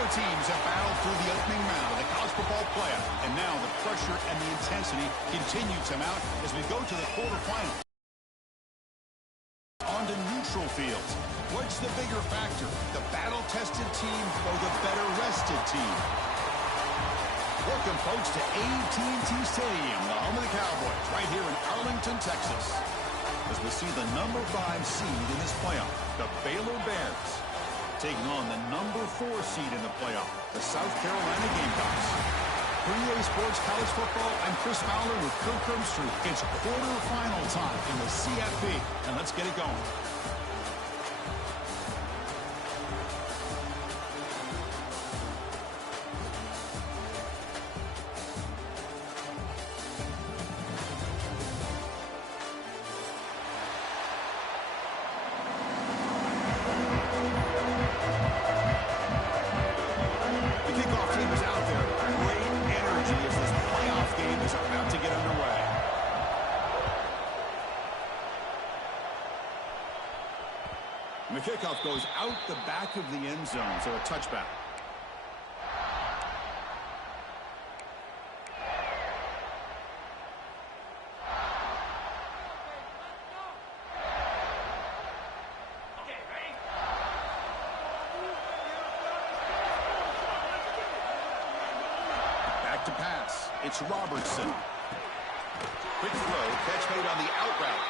Four teams have battled through the opening round of the college football playoff, and now the pressure and the intensity continue to mount as we go to the quarterfinals. On to neutral fields. What's the bigger factor, the battle-tested team or the better-rested team? Welcome, folks, to AT&T Stadium, the home of the Cowboys, right here in Arlington, Texas, as we see the number 5 seed in this playoff, the Baylor Bears, taking on the number 4 seed in the playoff, the South Carolina Gamecocks. For EA Sports College Football, I'm Chris Fowler with Kirk Herbstreit. It's quarterfinal time in the CFP, and let's get it going. The kickoff goes out the back of the end zone, so a touchback. Back to pass. It's Robertson. Quick throw, catch made on the out route.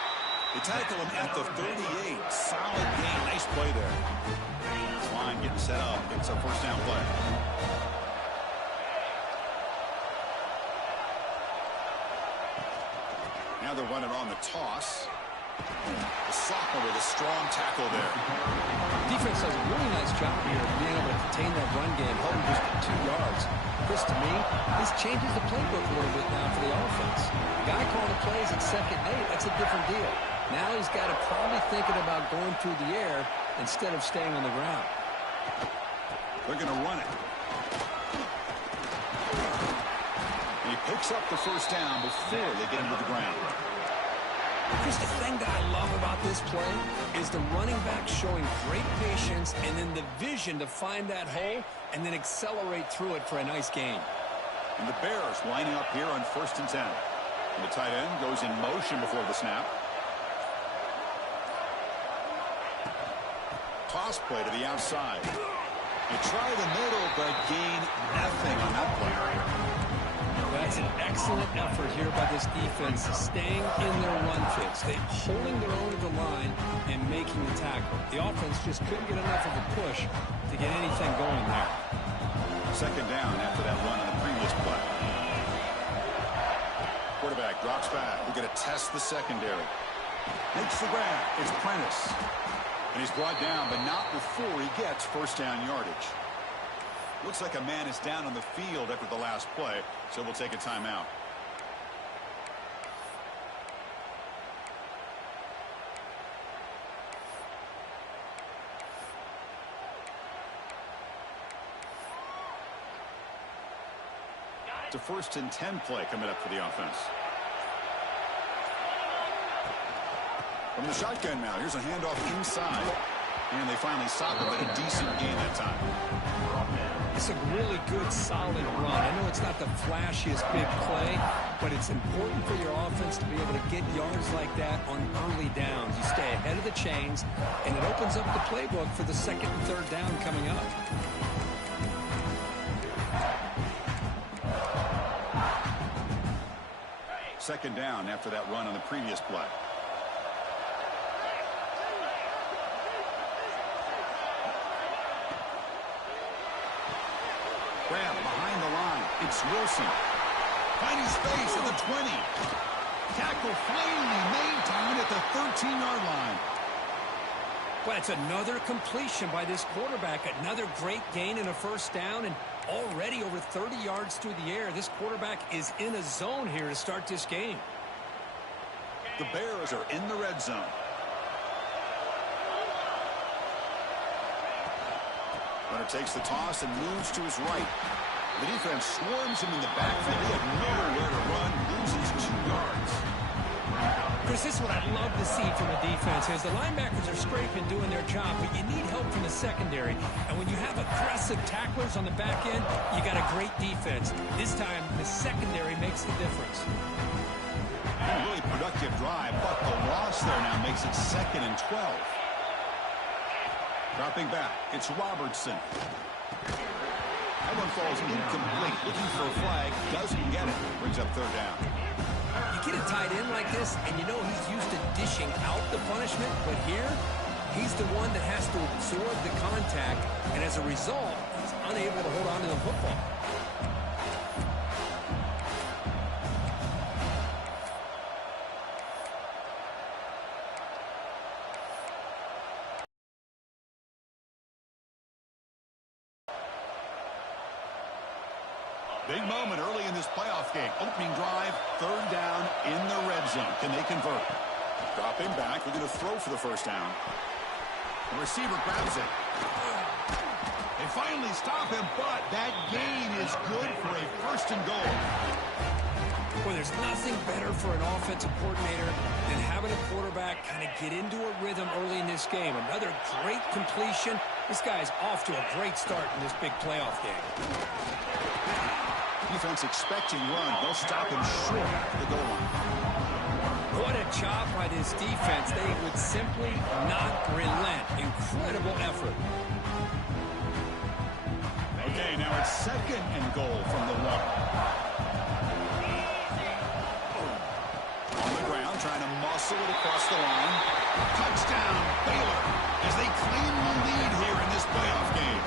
They tackle him at the 38. Solid gain. Nice play there. This line getting set up. It's a first down play. Now they're running on the toss. The sophomore with a strong tackle there. Defense does a really nice job here of being able to contain that run game, holding just 2 yards. Chris, to me, this changes the playbook a little bit now for the offense. The guy calling the plays at 2nd and 8, that's a different deal. Now he's got to probably thinking about going through the air instead of staying on the ground. They're going to run it. And he picks up the first down before they get him to the ground. Chris, the thing that I love about this play is the running back showing great patience and then the vision to find that hole and then accelerate through it for a nice gain. And the Bears lining up here on 1st and 10. And the tight end goes in motion before the snap. Toss play to the outside. They try the middle, but gain nothing on that play. That's an excellent effort here by this defense, staying in their run fits. They're holding their own at the line and making the tackle. The offense just couldn't get enough of a push to get anything going there. 2nd down after that run on the previous play. Quarterback drops back. We're going to test the secondary. Makes the grab. It's Prentice. And he's brought down, but not before he gets first down yardage. Looks like a man is down on the field after the last play, so we'll take a timeout. It's a 1st and 10 play coming up for the offense. From the shotgun now, here's a handoff inside. And they finally stop him, but a decent gain that time. It's a really good, solid run. I know it's not the flashiest big play, but it's important for your offense to be able to get yards like that on early downs. You stay ahead of the chains, and it opens up the playbook for the 2nd and 3rd down coming up. Second down after that run on the previous play. Grab behind the line. It's Wilson. Finding space at the 20. Tackle finally made down at the 13-yard line. Well, it's another completion by this quarterback. Another great gain and a first down, and already over 30 yards through the air. This quarterback is in a zone here to start this game. The Bears are in the red zone. Runner takes the toss and moves to his right. The defense swarms him in the backfield. He had nowhere to run, loses 2 yards. Chris, this is what I'd love to see from a defense is the linebackers are scraping, doing their job, but you need help from the secondary. And when you have aggressive tacklers on the back end, you got a great defense. This time, the secondary makes the difference. A really productive drive, but the loss there now makes it 2nd and 12. Dropping back, it's Robertson. That one falls incomplete. Looking for a flag, doesn't get it. Brings up 3rd down. You get a tight end like this, and you know he's used to dishing out the punishment, but here, he's the one that has to absorb the contact, and as a result, he's unable to hold on to the football. Big moment early in this playoff game. Opening drive, 3rd down in the red zone. Can they convert? Dropping back, looking to throw for the 1st down. The receiver grabs it. They finally stop him, but that gain is good for a 1st and goal. Well, there's nothing better for an offensive coordinator than having a quarterback kind of get into a rhythm early in this game. Another great completion. This guy's off to a great start in this big playoff game. Defense expecting run. They'll stop him short at the goal line. What a job by this defense. They would simply not relent. Incredible effort. Okay, now it's 2nd and goal from the 1. On the ground, trying to muscle it across the line. Touchdown, Baylor, as they claim the lead here in this playoff game.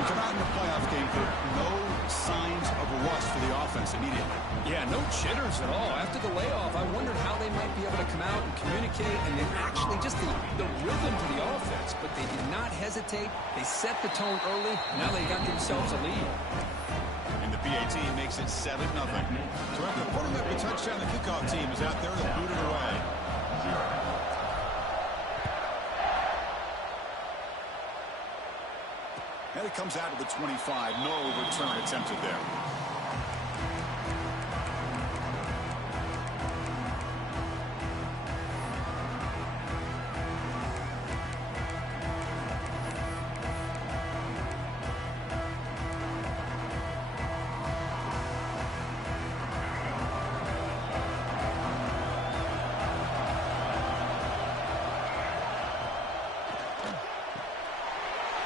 We come out in the playoff game for no signs of rust for the offense immediately. Yeah, no jitters at all. After the layoff, I wondered how they might be able to come out and communicate and then actually just the rhythm to the offense. But they did not hesitate. They set the tone early. Now they got themselves a lead. And the PAT makes it 7-0. So after putting up a touchdown, the kickoff team is out there to boot it away. And it comes out to the 25. No return attempted there.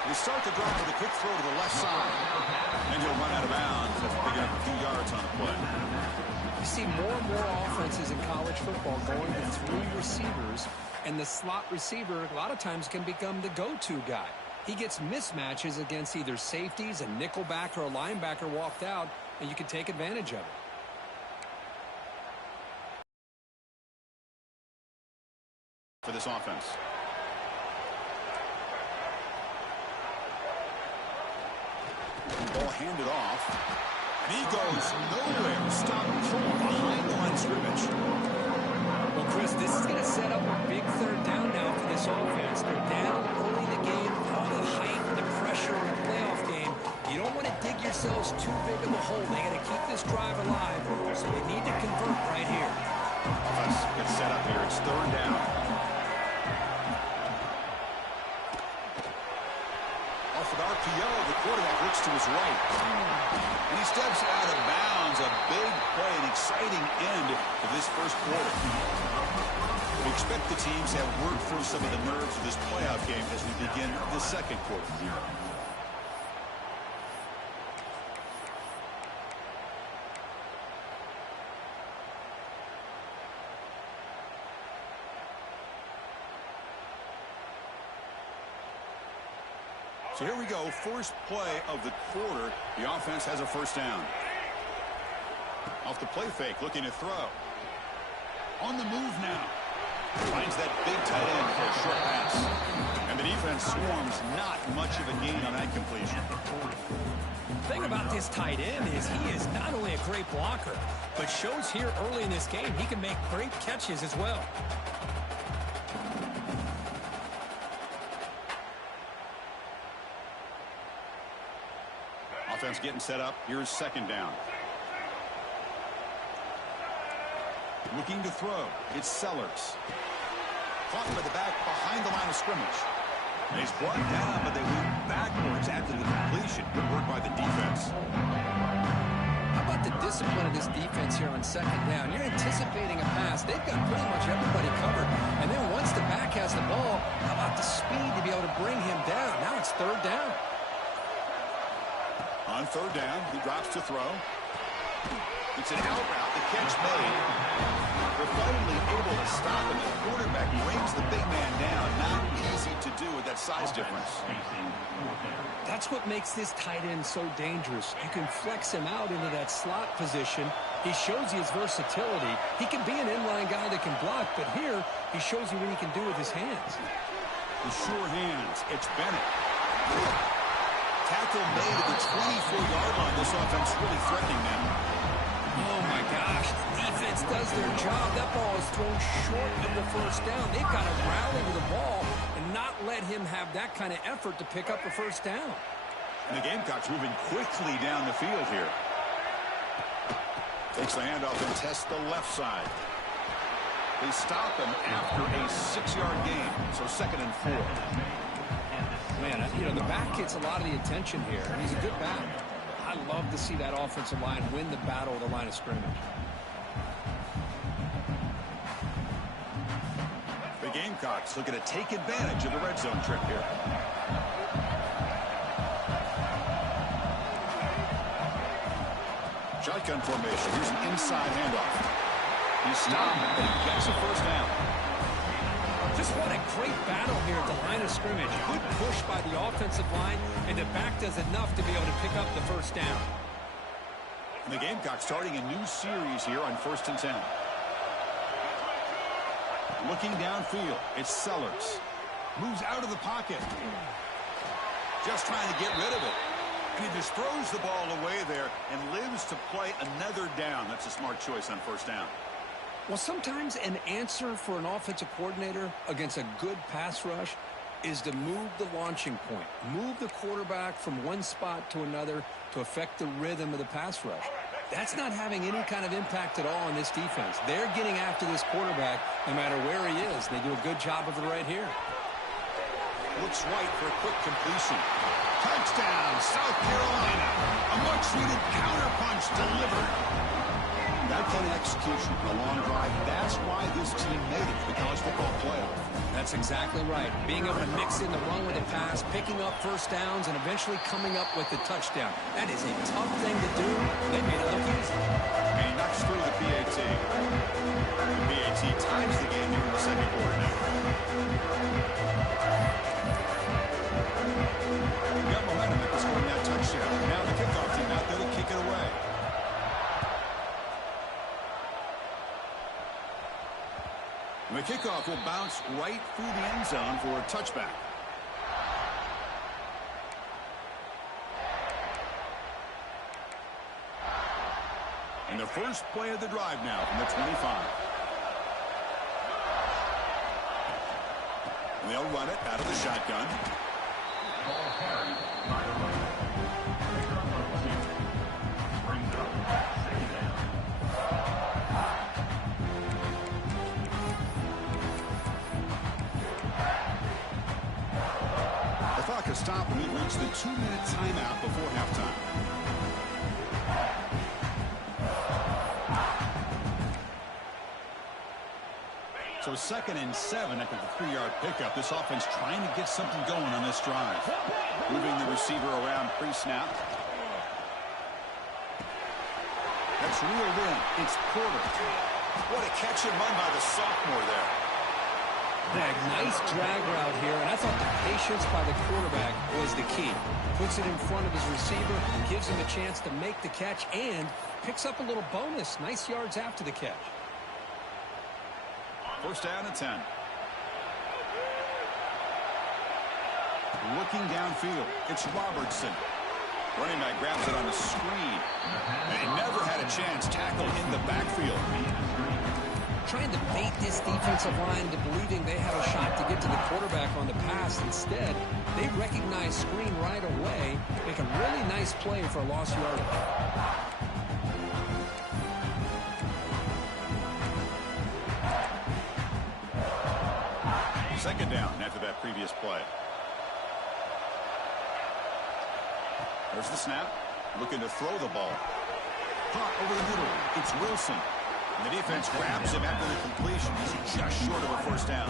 They start the drive with a quick throw to the left side. And he'll run out of bounds after picking up a few yards on the play. You see more and more offenses in college football going to 3 receivers, and the slot receiver a lot of times can become the go-to guy. He gets mismatches against either safeties, a nickelback, or a linebacker walked out, and you can take advantage of it. For this offense. Ball handed off. And he goes nowhere. Stop short behind the line of scrimmage. Well, Chris, this is going to set up a big 3rd down now for this offense. They're down early in the game. All the hype and the pressure in a playoff game. You don't want to dig yourselves too big of a hole. They got to keep this drive alive, so they need to convert right here. Let's get set up here. It's 3rd down. Off an RPO, the quarterback looks to his right. And he steps out of bounds. A big play, an exciting end to this 1st quarter. We expect the teams to have worked through some of the nerves of this playoff game as we begin the 2nd quarter. So here we go, first play of the quarter. The offense has a 1st down. Off the play fake, looking to throw. On the move now. Finds that big tight end for a short pass. And the defense swarms, not much of a gain on that completion. The thing about this tight end is he is not only a great blocker, but shows here early in this game he can make great catches as well. Offense getting set up. Here's 2nd down. Looking to throw. It's Sellers. Caught by the back behind the line of scrimmage. He's brought down, but they went backwards after the completion. Good work by the defense. How about the discipline of this defense here on second down? You're anticipating a pass. They've got pretty much everybody covered. And then once the back has the ball, how about the speed to be able to bring him down? Now it's third down. On third down, he drops to throw. It's an out route. The catch made. They're finally able to stop him. The quarterback brings the big man down. Not easy to do with that size difference. That's what makes this tight end so dangerous. You can flex him out into that slot position. He shows you his versatility. He can be an inline guy that can block, but here he shows you what he can do with his hands. The sure hands. It's Bennett. Tackle made at the 24-yard line. This offense really threatening them. Oh, my gosh. The defense does their job. That ball is thrown short of the first down. They've got to rally to the ball and not let him have that kind of effort to pick up a first down. And the Gamecocks moving quickly down the field here. Takes the handoff and tests the left side. They stop him after a 6-yard gain. So 2nd and 4. Man, you know, the back gets a lot of the attention here, and he's a good back. I love to see that offensive line win the battle at the line of scrimmage. The Gamecocks looking to take advantage of the red zone trip here. Shotgun formation. Here's an inside handoff. He's stopped and he gets a first down. Just what a great battle here at the line of scrimmage. Good push by the offensive line, and the back does enough to be able to pick up the first down. And the Gamecocks starting a new series here on 1st and 10. Looking downfield, it's Sellers. Moves out of the pocket. Just trying to get rid of it. And he just throws the ball away there and lives to play another down. That's a smart choice on first down. Well, sometimes an answer for an offensive coordinator against a good pass rush is to move the launching point. Move the quarterback from one spot to another to affect the rhythm of the pass rush. That's not having any kind of impact at all on this defense. They're getting after this quarterback no matter where he is. They do a good job of it right here. Looks right for a quick completion. Touchdown, South Carolina. A much-needed counterpunch delivered. That kind of execution, a long drive, that's why this team made it to the college football playoff. That's exactly right. Being able to mix in the run with the pass, picking up first downs, and eventually coming up with the touchdown. That is a tough thing to do. They made it look easy. And he knocks through the PAT. The PAT ties the game here in the second quarter now. Got momentum after scoring that touchdown. Now the kickoff team out there to kick it away. The kickoff will bounce right through the end zone for a touchback. And the first play of the drive now from the 25. And they'll run it out of the shotgun. Stop, and we've reached the 2-minute timeout before halftime. So 2nd and 7 after the 3-yard pickup. This offense trying to get something going on this drive. Moving the receiver around pre-snap. That's reeled in. It's Porter. What a catch and run by the sophomore there. Nice drag route here, and I thought the patience by the quarterback was the key. Puts it in front of his receiver, gives him a chance to make the catch, and picks up a little bonus. Nice yards after the catch. First down and 10. Looking downfield, it's Robertson. Running back grabs it on the screen. And he never had a chance. Tackle in the backfield. Trying to bait this defensive line into believing they have a shot to get to the quarterback on the pass. Instead, they recognize screen right away, make a really nice play for a lost yardage. second down after that previous play. There's the snap. Looking to throw the ball. Caught over the middle. It's Wilson. And the defense grabs him after the completion. He's just short of a first down.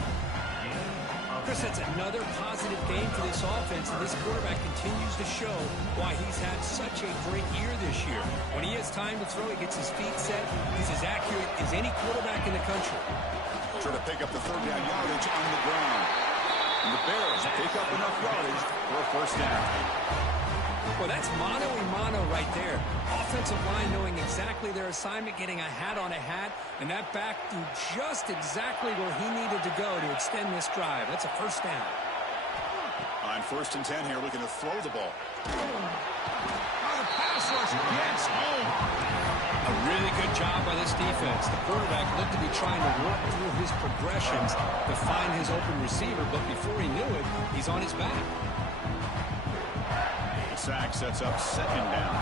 Chris, that's another positive game for this offense, and this quarterback continues to show why he's had such a great year this year. When he has time to throw, he gets his feet set. He's as accurate as any quarterback in the country. Sure to pick up the third down yardage on the ground. And the Bears pick up enough yardage for a first down. Well, that's mano-a-mano right there. Offensive line knowing exactly their assignment, getting a hat on a hat, and that back threw just exactly where he needed to go to extend this drive. That's a first down. On 1st and 10 here, looking to throw the ball. Oh, the pass rush gets home. A really good job by this defense. The quarterback looked to be trying to work through his progressions to find his open receiver, but before he knew it, he's on his back. Sack sets up second down.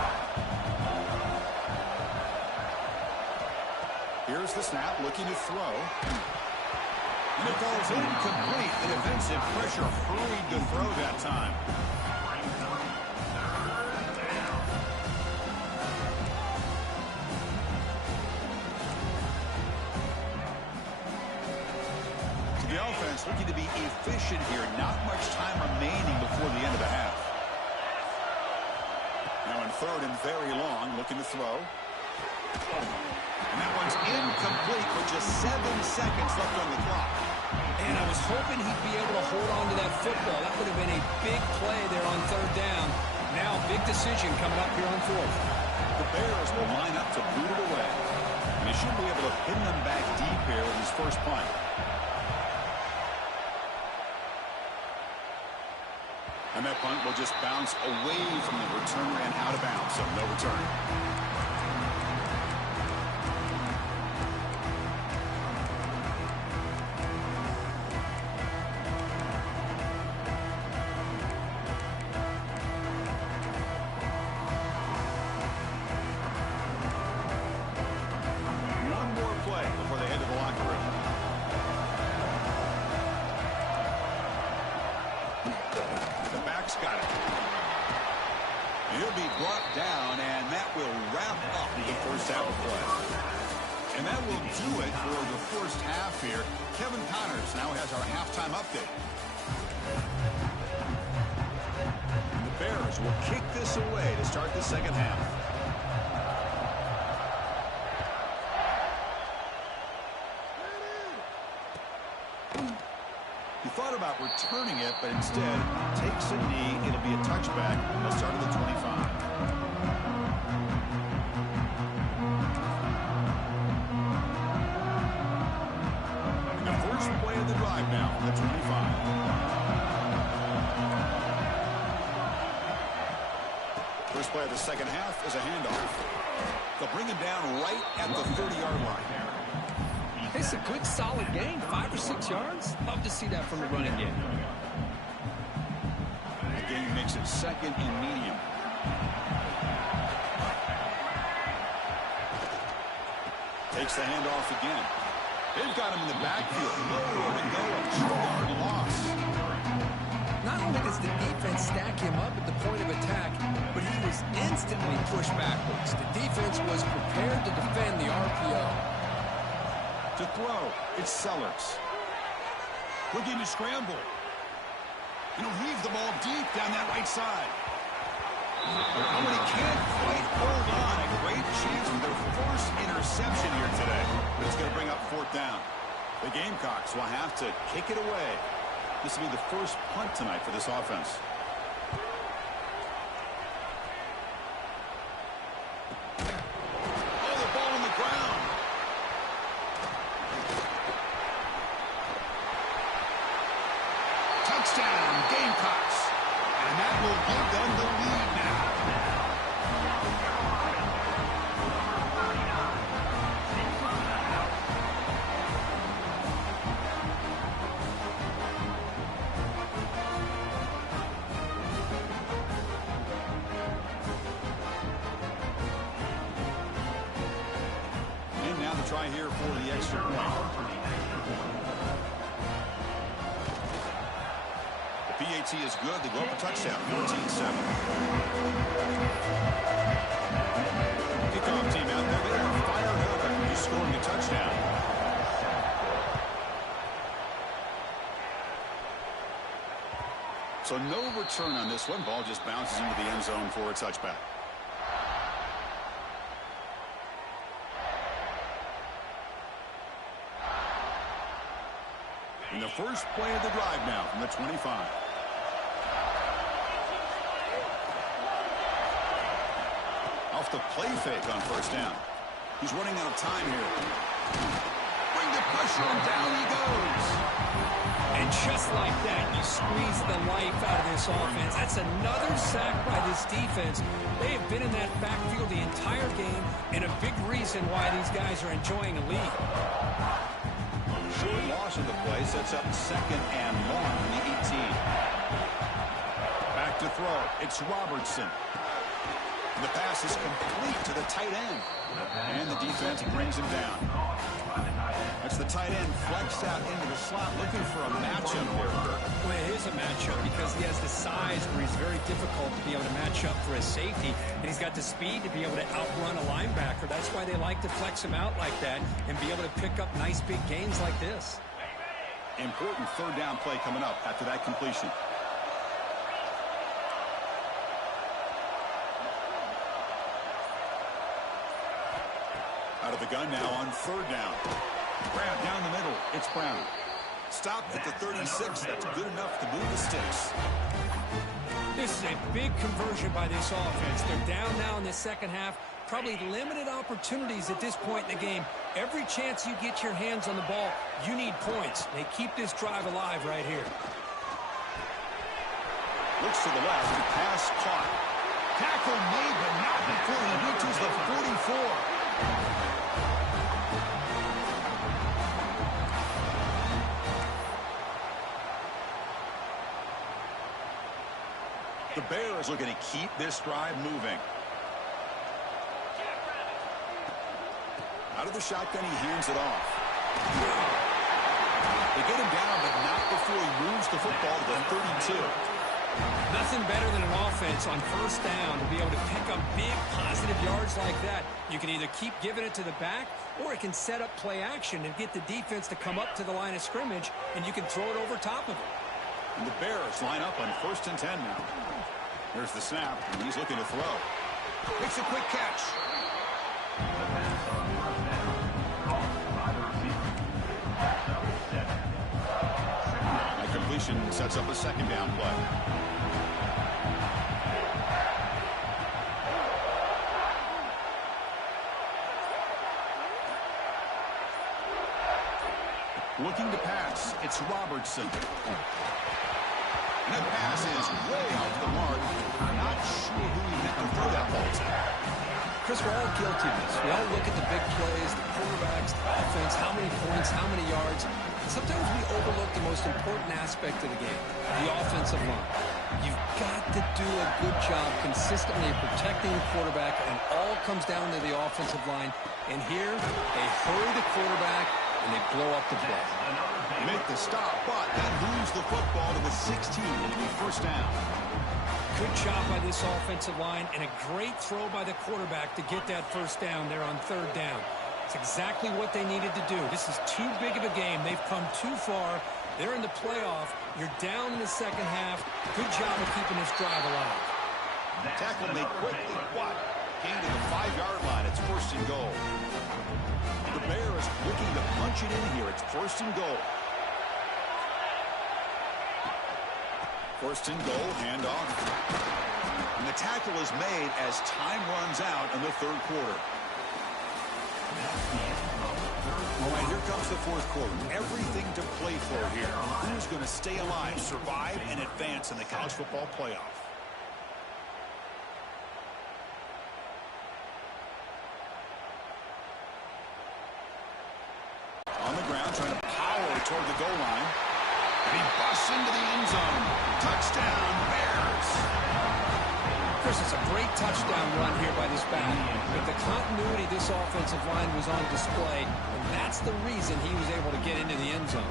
Here's the snap, looking to throw. And it goes incomplete. The defensive pressure hurried to throw that time. So the offense looking to be efficient here. Not much time remaining before the end of the half. Now in 3rd and very long, looking to throw. And that one's incomplete with just 7 seconds left on the clock. And I was hoping he'd be able to hold on to that football. That would have been a big play there on 3rd down. Now, big decision coming up here on 4th. The Bears will line up to boot it away. And he should be able to pin them back deep here with his first punt. And that punt will just bounce away from the returner and out of bounds, so no return. One more play before they head to the locker room. Got it. He'll be brought down, and that will wrap up the first half of play. And that will do it for the first half here. Kevin Connors now has our halftime update. The Bears will kick this away to start the second half. He thought about returning it, but instead takes a knee. It'll be a touchback. They'll start at the 25. And the first play of the drive now, the 25. First play of the second half is a handoff. They'll bring him down right at the 30-yard line. It's a good, solid game. 5 or 6 yards. Love to see that from the running game. The game makes it 2nd and medium. Takes the handoff again. They've got him in the backfield. Nowhere to go. A 2-yard loss. Not only does the defense stack him up at the point of attack, but he was instantly pushed backwards. The defense was prepared to defend the RPO. To throw, it's Sellers. Looking to scramble. And he'll heave the ball deep down that right side. Oh, but he can't quite hold on. A great chance for their first interception here today. But it's going to bring up 4th down. The Gamecocks will have to kick it away. This will be the first punt tonight for this offense. Oh, the ball on the ground. Touchdown, Gamecocks. And that will give them the lead now. And now the try here for the extra point. efficiency is good. They go up a touchdown, 14-7. Kickoff team out there. They are fired up after he's scoring a touchdown. So no return on this one. Ball just bounces into the end zone for a touchback. In the first play of the drive now from the 25. Off the play fake on first down. He's running out of time here. Bring the pressure and down he goes. And just like that, you squeeze the life out of this offense. That's another sack by this defense. They have been in that backfield the entire game, and a big reason why these guys are enjoying a lead. Short loss of the play sets up second and long on the 18. Back to throw. It's Robertson. The pass is complete to the tight end. And the defense brings him down. That's the tight end flexed out into the slot, looking for a matchup here. Well, it is a matchup because he has the size where he's very difficult to be able to match up for his safety, and he's got the speed to be able to outrun a linebacker. That's why they like to flex him out like that and be able to pick up nice big gains like this. Important third down play coming up after that completion. Out of the gun now on third down. Grab down the middle. It's Brown. Stop at the 36. That's good enough to move the sticks. This is a big conversion by this offense. They're down now in the second half. Probably limited opportunities at this point in the game. Every chance you get your hands on the ball, you need points. They keep this drive alive right here. Looks to the left. The pass caught. Tackle made, but not before he reaches the 44. The Bears looking to keep this drive moving. Out of the shotgun, he hands it off. They get him down, but not before he moves the football to the 32. Nothing better than an offense on first down to be able to pick up big positive yards like that. You can either keep giving it to the back, or it can set up play action and get the defense to come up to the line of scrimmage, and you can throw it over top of it. And the Bears line up on 1st and 10 now. There's the snap, and he's looking to throw. Makes a quick catch. That completion sets up a second down play. Looking to pass. It's Robertson. And that pass is way off the mark. Not sure who he meant to throw that ball to. Chris, we're all guilty of this. We all look at the big plays, the quarterbacks, the offense, how many points, how many yards. And sometimes we overlook the most important aspect of the game, the offensive line. You've got to do a good job consistently protecting the quarterback, and it all comes down to the offensive line. And here, they hurry the quarterback, and they blow up the play. Make the stop, but that moves the football to the 16. It'll be first down. Good job by this offensive line, and a great throw by the quarterback to get that first down there on third down. It's exactly what they needed to do. This is too big of a game. They've come too far. They're in the playoff. You're down in the second half. Good job of keeping this drive alive. Tackle made quickly, but gain to the 5-yard line. It's first and goal. The Bears looking to punch it in here. It's first and goal. First and goal, handoff. And the tackle is made as time runs out in the third quarter. All right, here comes the fourth quarter. Everything to play for here. Who's going to stay alive, survive, and advance in the college football playoff? On the ground, trying to power toward the goal line. And he busts into the end zone. Touchdown, Bears. Chris, it's a great touchdown run here by this back. But the continuity of this offensive line was on display, and that's the reason he was able to get into the end zone.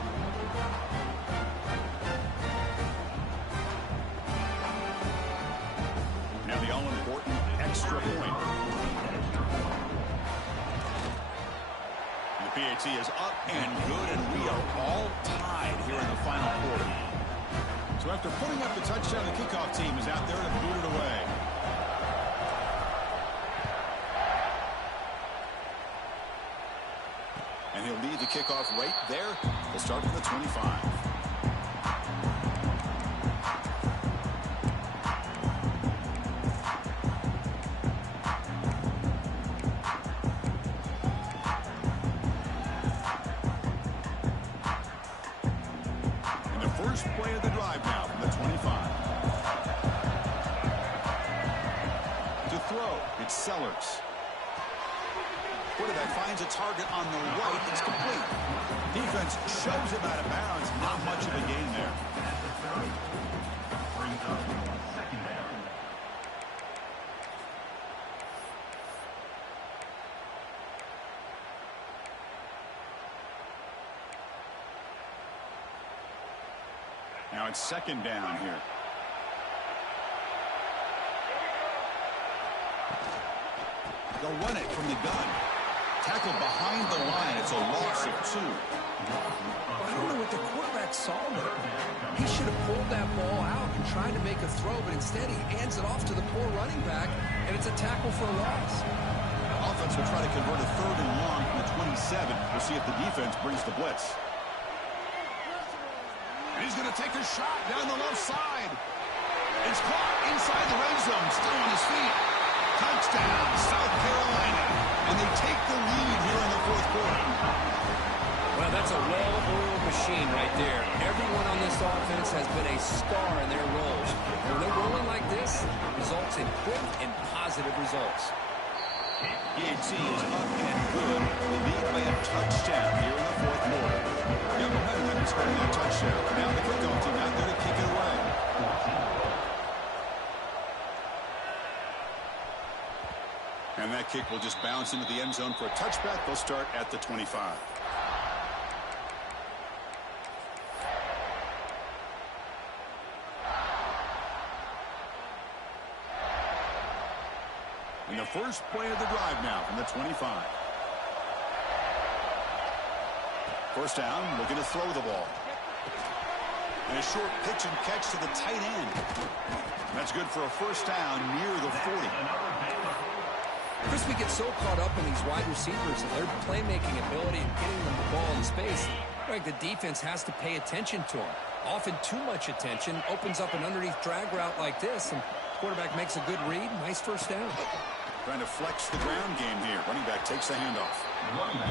PAT is up and good, and we are all tied here in the final quarter. So after putting up the touchdown, the kickoff team is out there to boot it away. And he'll lead the kickoff right there. He'll start from the 25. First play of the drive now from the 25. To throw, it's Sellers. Quarterback finds a target on the right. It's complete. Defense shoves him out of bounds. Not much of a gain there. Now it's second down here. They'll run it from the gun. Tackled behind the line. It's a loss of 2. I don't know what the quarterback saw there. He should have pulled that ball out and tried to make a throw, but instead he hands it off to the poor running back, and it's a tackle for a loss. Offense will try to convert a 3rd and long from the 27. We'll see if the defense brings the blitz. And he's going to take a shot down the left side. It's caught inside the red zone, still on his feet. Touchdown, South Carolina. And they take the lead here in the 4th quarter. Well, that's a well-oiled machine right there. Everyone on this offense has been a star in their roles. When they're rolling like this, results in quick and positive results. PAT is up and good. They lead by a touchdown here in the 4th quarter. Yeah, momentum in scoring that touchdown. Now the kickoff team out there to kick it away. And that kick will just bounce into the end zone for a touchback. They'll start at the 25. And the first play of the drive now from the 25. First down, looking to throw the ball. And a short pitch and catch to the tight end. That's good for a first down near the 40. Chris, we get so caught up in these wide receivers and their playmaking ability and getting them the ball in space. Like the defense has to pay attention to them. Often too much attention opens up an underneath drag route like this, and quarterback makes a good read. Nice first down. Trying to flex the ground game here. Running back takes the handoff.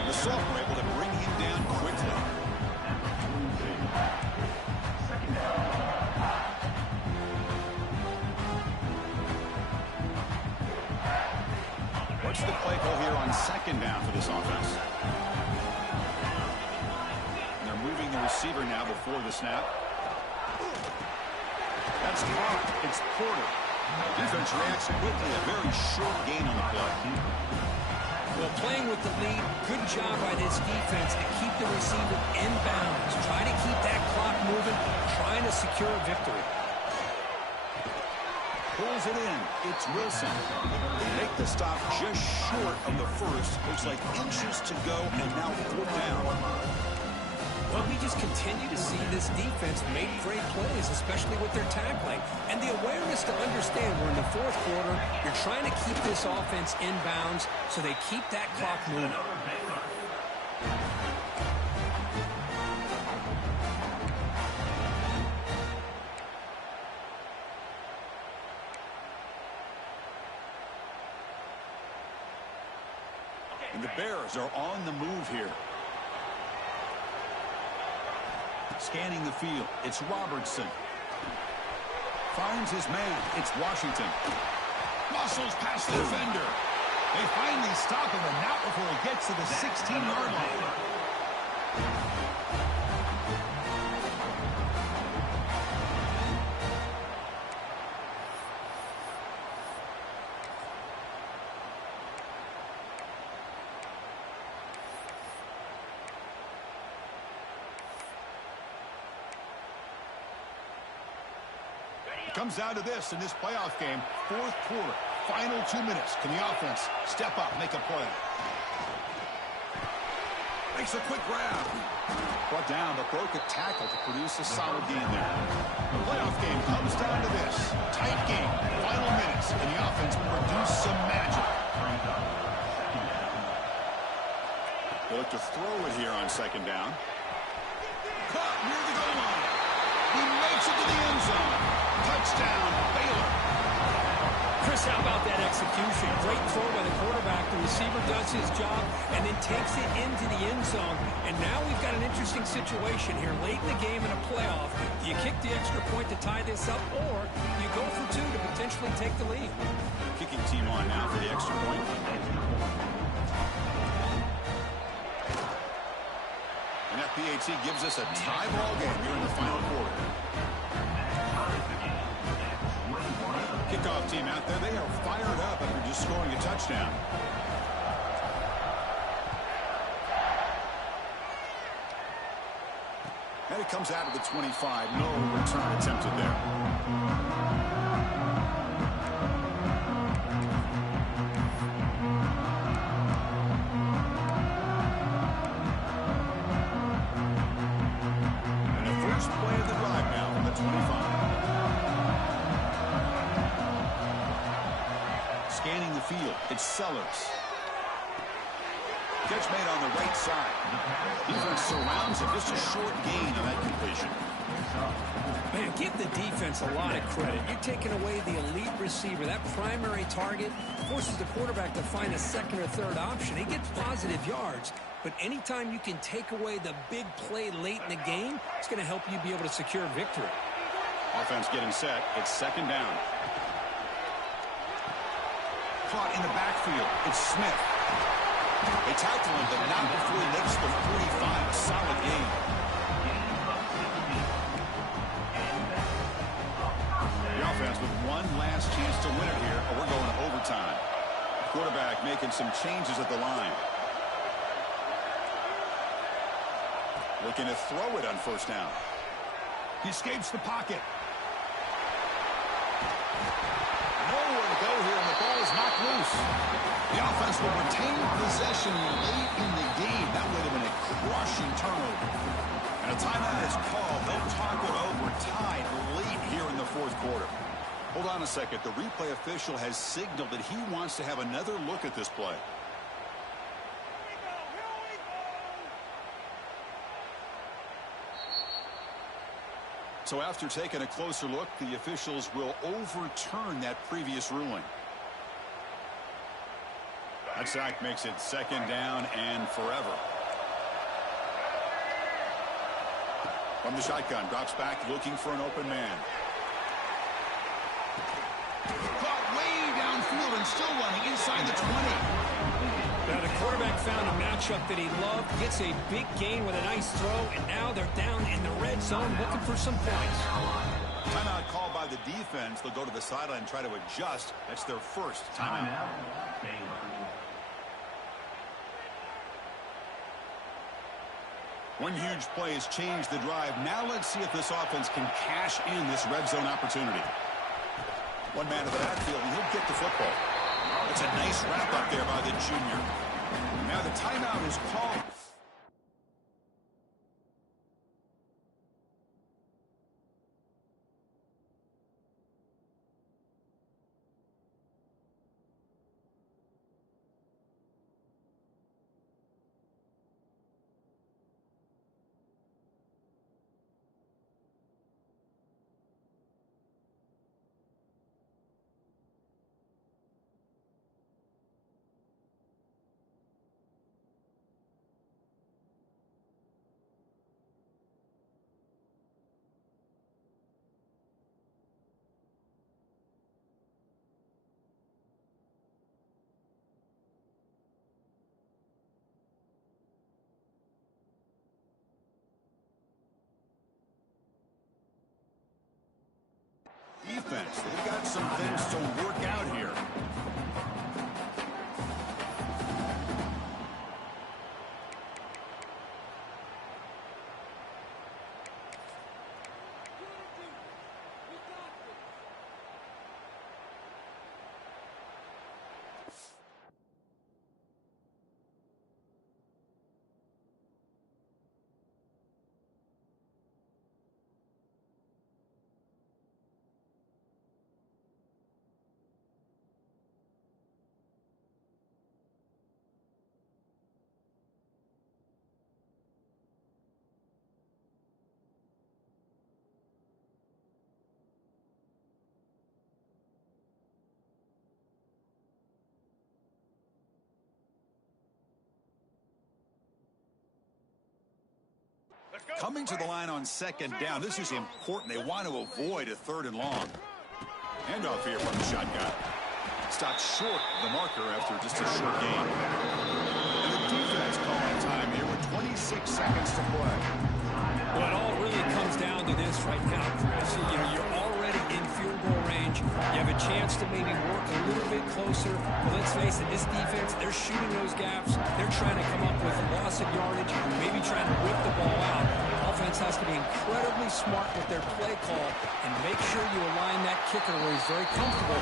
The sophomore able to bring him down quickly. What's the play call here on second down for this offense? And they're moving the receiver now before the snap. That's caught. It's Porter. Defense reacts quickly. A very short gain on the play. Well, playing with the lead, good job by this defense to keep the receiver in bounds. Try to keep that clock moving, trying to secure a victory. Pulls it in. It's Wilson. They make the stop just short of the first. Looks like inches to go, and now 4th down. Well, we just continue to see this defense make great plays, especially with their tackling. And the awareness to understand we're in the 4th quarter, you're trying to keep this offense in bounds so they keep that clock moving. And the Bears are on the move here. Scanning the field, it's Robertson. Finds his man, it's Washington. Muscles past the defender. They finally stop him, and not before he gets to the 16-yard line. Comes down to this in this playoff game, 4th quarter, final 2 minutes. Can the offense step up, make a play? Makes a quick grab. Brought down, but broke a tackle to produce a solid gain there. The playoff game comes down to this. Tight game, final minutes, and the offense produced some magic. They look to throw it here on second down. Caught near the goal line. He makes it to the end zone. Touchdown, Baylor. Chris, how about that execution? Great throw by the quarterback. The receiver does his job and then takes it into the end zone. And now we've got an interesting situation here. Late in the game in a playoff, do you kick the extra point to tie this up, or you go for two to potentially take the lead? Kicking team on now for the extra point. And that PAT gives us a tie ball game here in the final quarter. Kickoff team out there, they are fired up after just scoring a touchdown. And it comes out of the 25. No return attempted there. And the first play of the drive now from the 25. Scanning the field, it's Sellers. Catch made on the right side. Defense surrounds him. Just a short gain on that completion. Man, give the defense a lot of credit. You're taking away the elite receiver. That primary target forces the quarterback to find a second or third option. He gets positive yards. But anytime you can take away the big play late in the game, it's going to help you be able to secure victory. Offense getting set. It's second down. Caught in the backfield. It's Smith. They tackle him, but not before he makes the 45. A solid game. The offense with one last chance to win it here, or we're going to overtime. Quarterback making some changes at the line. Looking to throw it on first down. He escapes the pocket. Nowhere to go here, and the ball is knocked loose. The offense will retain possession late in the game. That would have been a crushing turnover. And a timeout is called. They'll talk it over, tied late here in the fourth quarter. Hold on a second. The replay official has signaled that he wants to have another look at this play. So after taking a closer look, the officials will overturn that previous ruling. That sack makes it second down and forever. From the shotgun, drops back looking for an open man. Caught way downfield and still running inside the 20. Now the quarterback found a matchup that he loved, gets a big gain with a nice throw, and now they're down in the red zone looking for some points. Timeout called by the defense. They'll go to the sideline and try to adjust. That's their first timeout. One huge play has changed the drive. Now let's see if this offense can cash in this red zone opportunity. One man to the backfield, and he'll get the football. It's a nice wrap up there by the junior. Now the timeout is called. Defense, they've got some things to work out here. Coming to the line on second down. This is important. They want to avoid a 3rd and long. Handoff here from the shotgun. Stopped short of the marker after just a short gain. And the defense calling time here with 26 seconds to play. Well, it all really comes down to this right now, Chris. You know, you're already in field goal range. You have a chance to maybe work a little bit closer. But let's face it, this defense, they're shooting those gaps. They're trying to come up with loss of yardage, maybe trying to whip the ball out. Offense has to be incredibly smart with their play call and make sure you align that kicker where he's very comfortable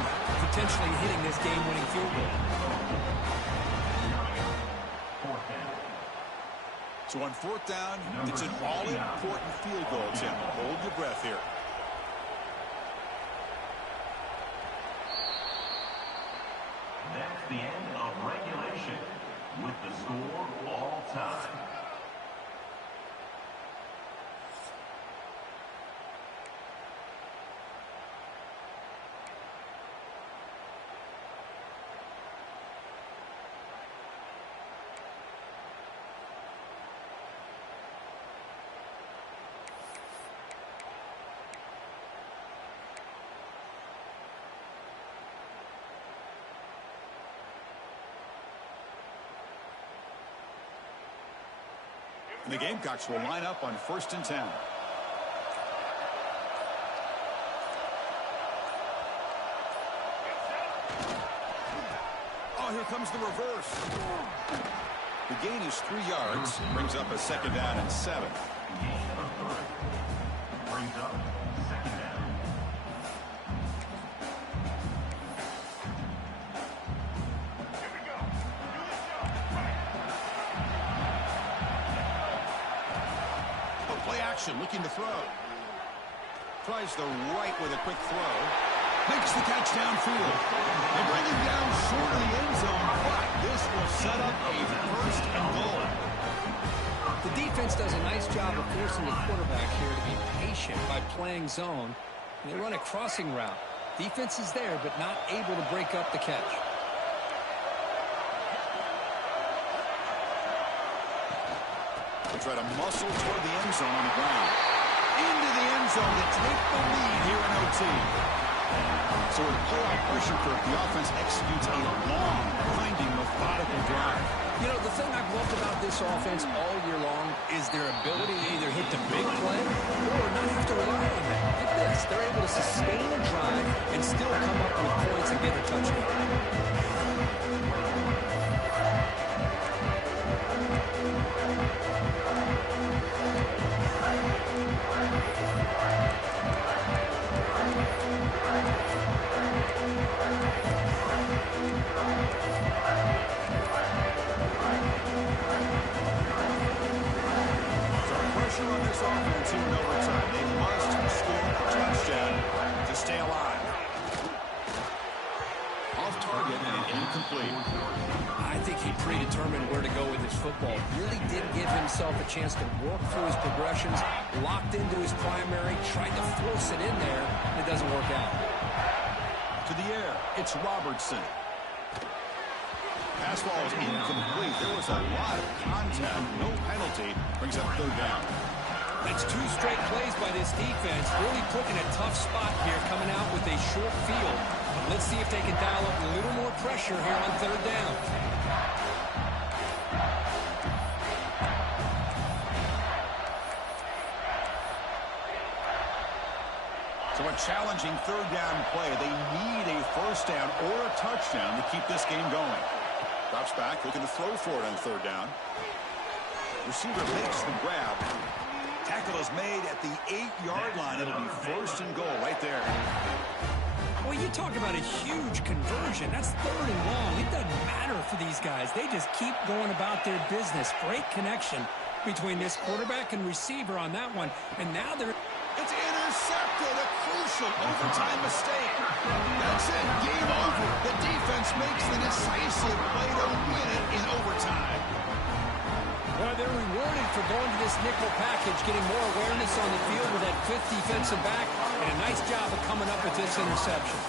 potentially hitting this game-winning field goal. So on 4th down, it's an all-important field goal, Tim. Hold your breath here. That's the end of regulation with the score all time. And the Gamecocks will line up on 1st and 10. Oh, here comes the reverse. The gain is 3 yards. Brings up a 2nd down and 7. Brings up 2nd down. Looking to throw. Tries the right with a quick throw. Makes the catch downfield. They bring him down short of the end zone, but this will set up a 1st and goal. The defense does a nice job of forcing the quarterback here to be patient by playing zone. They run a crossing route. Defense is there, but not able to break up the catch. Try to muscle toward the end zone on the ground. Into the end zone to take the lead here in OT. So with playoff pressure curve, the offense executes a long, winding, methodical drive. You know, the thing I've loved about this offense all year long is their ability to either hit the big play or not have to rely on that. Look at this. They're able to sustain a drive and still come up with points and get a touchdown. A chance to work through his progressions, locked into his primary, tried to force it in there, and it doesn't work out. To the air, it's Robertson. Pass ball is incomplete. There was a lot of contact, no penalty. Brings up 3rd down. That's 2 straight plays by this defense, really put in a tough spot here, coming out with a short field. But let's see if they can dial up a little more pressure here on 3rd down. So a challenging 3rd down play. They need a 1st down or a touchdown to keep this game going. Drops back, looking to throw for it on 3rd down. Receiver makes the grab. Tackle is made at the 8-yard line. It'll be 1st and goal right there. Well, you talk about a huge conversion. That's 3rd and long. It doesn't matter for these guys. They just keep going about their business. Great connection between this quarterback and receiver on that one. And now they're... It's intercepted, a crucial overtime mistake. That's it, game over. The defense makes the decisive play to win it in overtime. Well, they're rewarded for going to this nickel package, getting more awareness on the field with that 5th defensive back, and a nice job of coming up with this interception.